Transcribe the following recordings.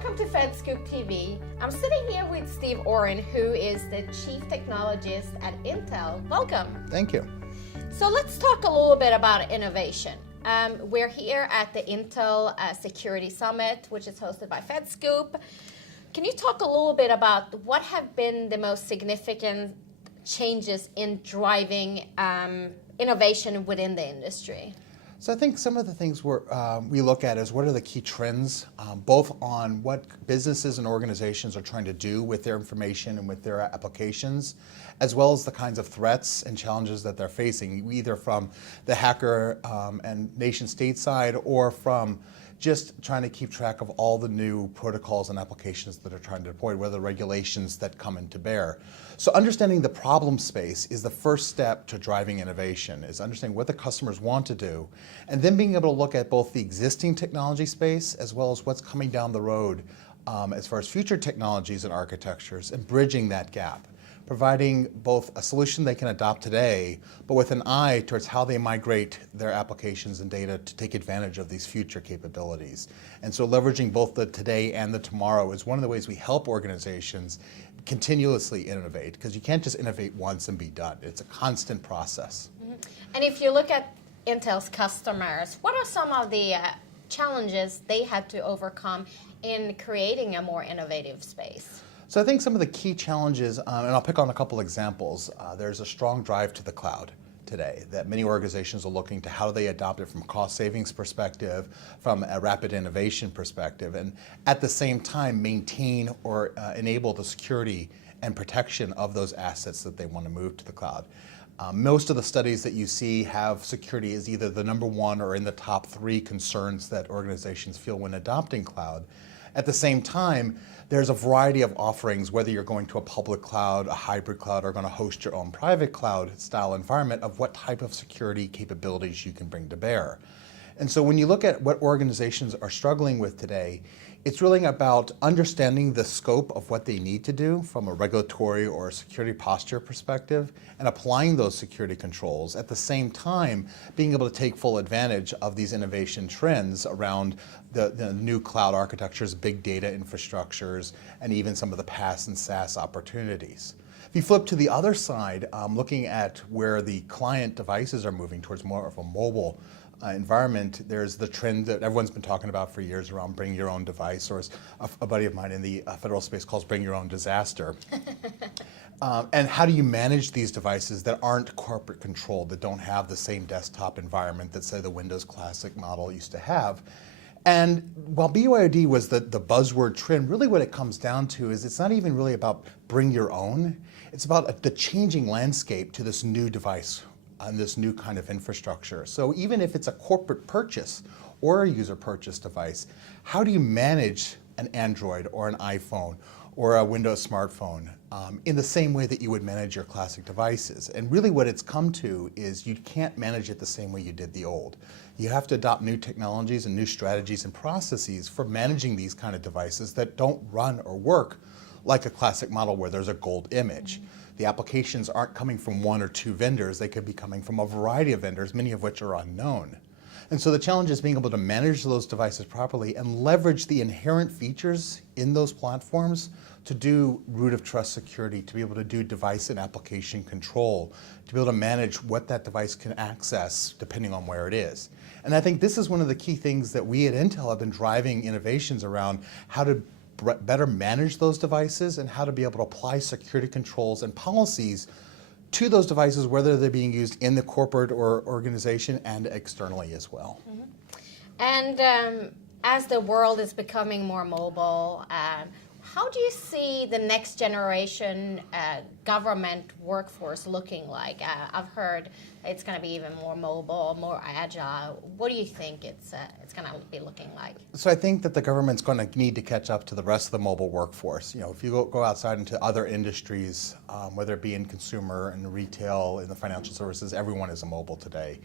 welcome to FedScoopTV. I'm sitting here with Steve Orrin, who is the Chief Technologist at Intel. Welcome. Thank you. So let's talk a little bit about innovation. We're here at the Intel Security Summit, which is hosted by FedScoop. Can you talk a little bit about what have been the most significant changes in driving innovation within the industry? So I think some of the things we look at is what are the key trends, both on what businesses and organizations are trying to do with their information and with their applications, as well as the kinds of threats and challenges that they're facing, either from the hacker and nation state side or from just trying to keep track of all the new protocols and applications that are trying to deploy, whether regulations that come into bear. So understanding the problem space is the first step to driving innovation, is understanding what the customers want to do, and then being able to look at both the existing technology space as well as what's coming down the road as far as future technologies and architectures, and bridging that gap, providing both a solution they can adopt today, but with an eye towards how they migrate their applications and data to take advantage of these future capabilities. And so leveraging both the today and the tomorrow is one of the ways we help organizations continuously innovate, because you can't just innovate once and be done. It's a constant process. Mm-hmm. And if you look at Intel's customers, what are some of the challenges they had to overcome in creating a more innovative space? So I think some of the key challenges, and I'll pick on a couple examples, there's a strong drive to the cloud today that many organizations are looking to how do they adopt it from a cost savings perspective, from a rapid innovation perspective, and at the same time maintain or enable the security and protection of those assets that they want to move to the cloud. Most of the studies that you see have security as either the number one or in the top three concerns that organizations feel when adopting cloud. At the same time, there's a variety of offerings, whether you're going to a public cloud, a hybrid cloud, or going to host your own private cloud style environment, of what type of security capabilities you can bring to bear. And so when you look at what organizations are struggling with today, it's really about understanding the scope of what they need to do from a regulatory or a security posture perspective and applying those security controls. At the same time, being able to take full advantage of these innovation trends around the new cloud architectures, big data infrastructures, and even some of the PaaS and SaaS opportunities. If you flip to the other side, looking at where the client devices are moving towards more of a mobile environment, there's the trend that everyone's been talking about for years around bring your own device, or as a buddy of mine in the federal space calls bring your own disaster. And how do you manage these devices that aren't corporate controlled, that don't have the same desktop environment that, say, the Windows Classic model used to have? And while BYOD was the buzzword trend, really what it comes down to is it's not even really about bring your own. It's about the changing landscape to this new device on this new kind of infrastructure. So even if it's a corporate purchase or a user purchase device, how do you manage an Android or an iPhone or a Windows smartphone in the same way that you would manage your classic devices? And really what it's come to is you can't manage it the same way you did the old. You have to adopt new technologies and new strategies and processes for managing these kind of devices that don't run or work like a classic model where there's a gold image. The applications aren't coming from one or two vendors. They could be coming from a variety of vendors, many of which are unknown. And so the challenge is being able to manage those devices properly and leverage the inherent features in those platforms to do root of trust security, to be able to do device and application control, to be able to manage what that device can access depending on where it is. And I think this is one of the key things that we at Intel have been driving innovations around, how to better manage those devices and how to be able to apply security controls and policies to those devices, whether they're being used in the corporate or organization and externally as well. Mm-hmm. And as the world is becoming more mobile, how do you see the next generation government workforce looking like? I've heard it's going to be even more mobile, more agile. What do you think it's going to be looking like? So I think that the government's going to need to catch up to the rest of the mobile workforce. You know, if you go outside into other industries, whether it be in consumer and retail, in the financial services, everyone is mobile today.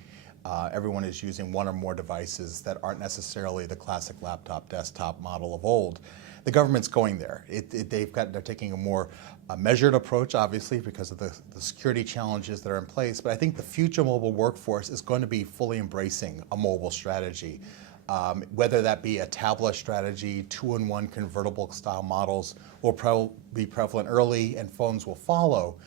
Everyone is using one or more devices that aren't necessarily the classic laptop, desktop model of old. The government's going there. They're taking a more measured approach, obviously, because of the security challenges that are in place. But I think the future mobile workforce is going to be fully embracing a mobile strategy. whether that be a tablet strategy, two-in-one convertible style models will be prevalent early and phones will follow.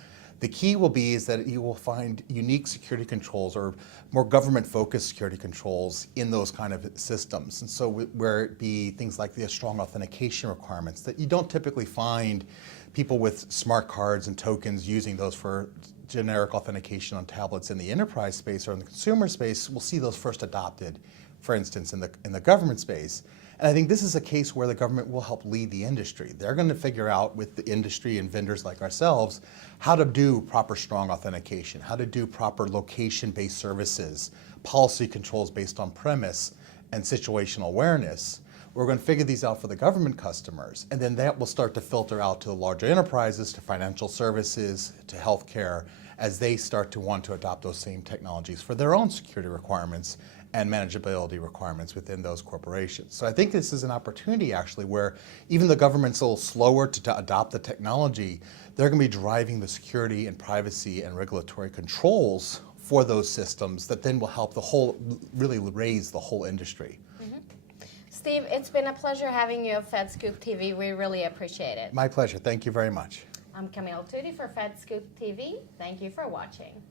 The key will be is that you will find unique security controls or more government-focused security controls in those kind of systems. And so where it be things like the strong authentication requirements that you don't typically find people with smart cards and tokens using those for generic authentication on tablets in the enterprise space or in the consumer space. We'll see those first adopted, for instance, in the government space. And I think this is a case where the government will help lead the industry. They're going to figure out with the industry and vendors like ourselves how to do proper strong authentication, how to do proper location-based services, policy controls based on premise, and situational awareness. We're going to figure these out for the government customers, and then that will start to filter out to the larger enterprises, to financial services, to healthcare, as they start to want to adopt those same technologies for their own security requirements and manageability requirements within those corporations. So I think this is an opportunity actually where even the government's a little slower to adopt the technology, they're going to be driving the security and privacy and regulatory controls for those systems that then will help really raise the whole industry. Mm-hmm. Steve, it's been a pleasure having you at FedScoopTV. We really appreciate it. My pleasure. Thank you very much. I'm Camille Tutti for FedScoopTV. Thank you for watching.